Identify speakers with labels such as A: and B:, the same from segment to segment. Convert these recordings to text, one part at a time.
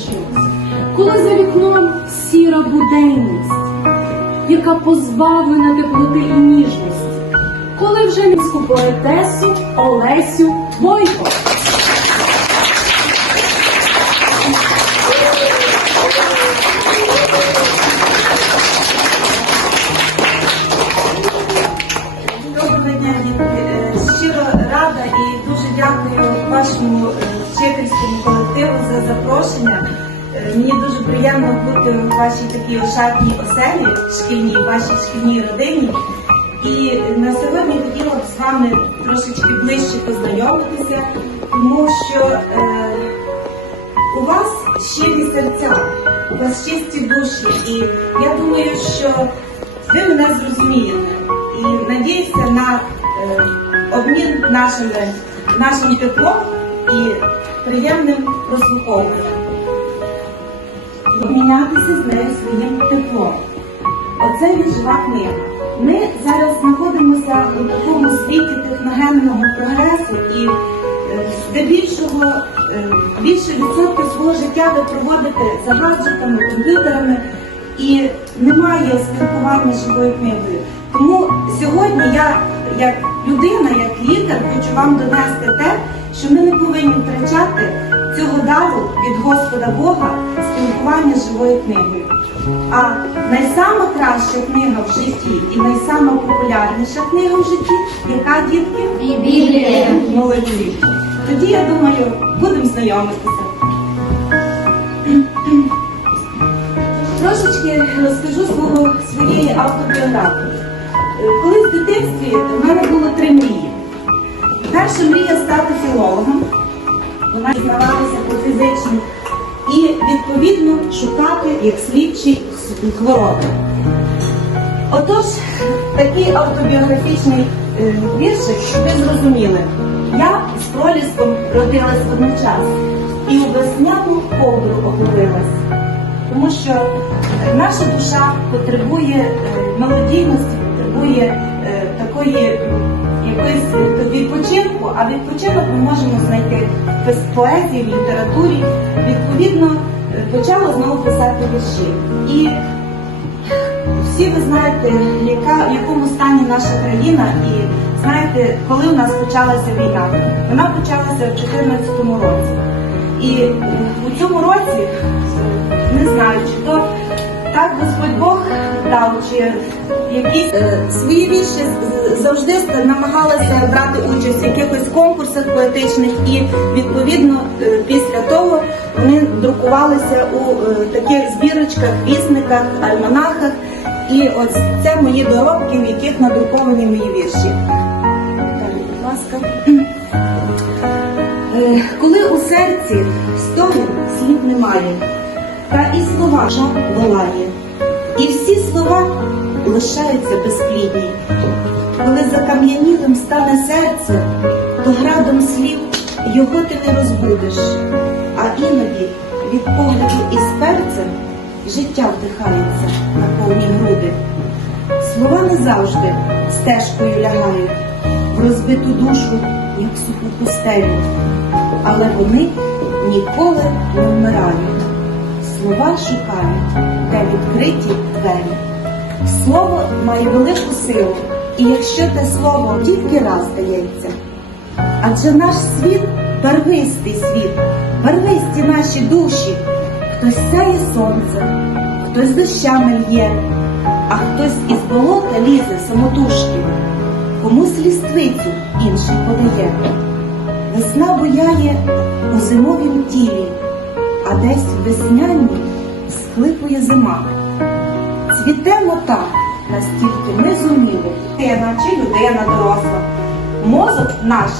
A: закінчилося, коли за вікном сіра буденність, яка позбавлена теплоти і ніжності, коли вже міську поетесу Олесю Бойко.
B: Запрошення. Е, Мені дуже приємно бути у вашій такій ошатній оселі шкільній, вашій шкільній родині. І на сьогодні хотіла б з вами трошечки ближче познайомитися, тому що е, у вас щирі серця, у вас чисті душі, і я думаю, що ви мене зрозумієте. І надіюся на е, обмін нашими, нашим теплом і приємним прослуховуванням. Обмінятися з нею своїм теплом. Оце є книга. Ми зараз знаходимося у такому світі техногенного прогресу і е, здебільшого е, більше відсотків свого життя ви проводите за гаджетами, комп'ютерами і немає спілкування живою книгою. Тому сьогодні я, як людина, як лікар, хочу вам донести те, що ми не повинні втрачати цього дару від Господа Бога спілкування з живою книгою. А найсама краща книга в житті і найсама популярніша книга в житті, яка дітки?
C: Біблія.
B: Молодці. Тоді я думаю, будемо знайомитися. Трошечки розкажу свого своєї автобіографії. Е, Колись в мене було три мрії. Перша мрія стати філологом. Вона дізнавалася по фізичних і відповідно шукати як слідчий хвороби. Отож, такий автобіографічний е, віршик, щоб ви зрозуміли, я з проліском родилась водночас і у весняну ковдру опулилась. Тому що е, наша душа потребує е, мелодійності, потребує такої якоїсь відпочинку, а відпочинок ми можемо знайти в поезії, в літературі. Відповідно, почала знову писати вірші. І всі ви знаєте, яка, в якому стані наша країна, і знаєте, коли у нас почалася війна. Вона почалася в 2014 році. І у цьому році, не знаю, чи то так Господь Бог дав, чи якісь е, свої вірші завжди намагалася брати участь в якихось конкурсах поетичних, і відповідно е, після того вони друкувалися у е, таких збірочках, вісниках, альманахах. І ось це мої доробки, в яких надруковані мої вірші. Коли у серці стогін слів немає, та і слова жах волає, і всі слова лишаються безплідні. Коли закам'янілим стане серце, то градом слів його ти не розбудеш, а іноді від погляду із перцем життя вдихається на повні груди. Слова не завжди стежкою лягають в розбиту душу, як суху пустелю, але вони ніколи не вмирають. Слова шукають, де відкриті двері. Слово має велику силу, і якщо те слово тільки раз дається, адже наш світ барвистий світ, барвисті наші душі, хтось сяє сонце, хтось дощами лє, а хтось із болота лізе самотужки, комусь ліствицю інший подає. Весна буяє у зимовім тілі, а десь в весняній схлипує зима. Цвітемо так, наскільки ми зуміли, дитина чи людина доросла. Мозок наш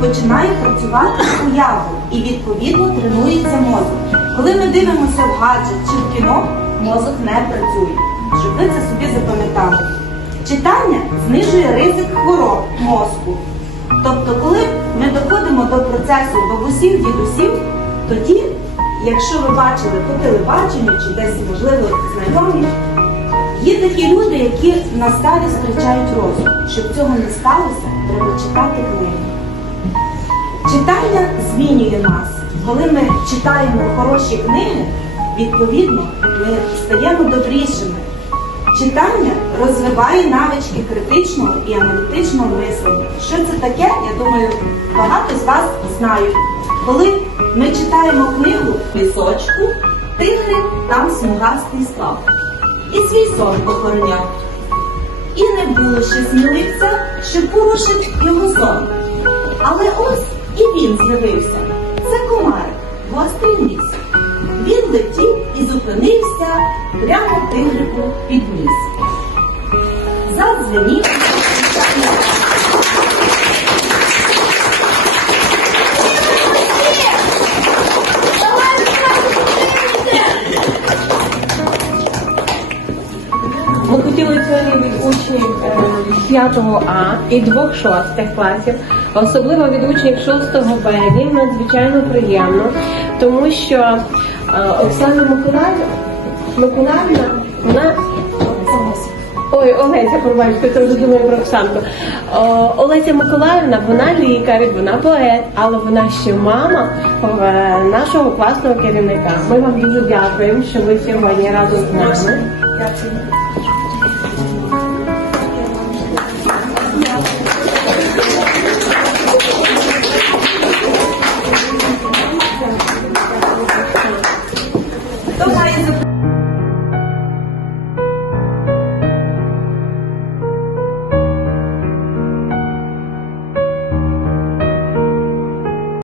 B: починає працювати з уявою і відповідно тренується мозок. Коли ми дивимося в гаджет чи в кіно, мозок не працює. Щоб ви це собі запам'ятали. Читання знижує ризик хвороб мозку. Тобто, коли ми доходимо до процесу бабусів, дідусів, тоді, якщо ви бачили по телебаченню чи десь, можливо, знайомі, є такі люди, які на старість втрачають розум. Щоб цього не сталося, треба читати книги. Читання змінює нас, коли ми читаємо хороші книги, відповідно, ми стаємо добрішими. Читання розвиває навички критичного і аналітичного мислення. Що це таке? Я думаю, багато з вас знають. Коли ми читаємо книгу пісочку, тигрик там смугастий став. І свій сон охороняв. І не було ще сміливця, що порушить його сон. Але ось і він з'явився. Це комарик, гострий ніс. Він летів і зупинився прямо тигрику під ніс. Задзвенів.
C: Хотіли від учнів е, 5 А і двох шостих класів, особливо від учнів 6 Б. Їм надзвичайно приємно, тому що е, Оксана Миколаївна, Миколаївна, вона Ой, Олеся, пробачте, це вже думаю про Оксанку. О, Олеся Миколаївна, вона лікар, вона поет, але вона ще мама е, нашого класного керівника. Ми вам дуже дякуємо, що ви сьогодні разом з нами.
B: Дякую.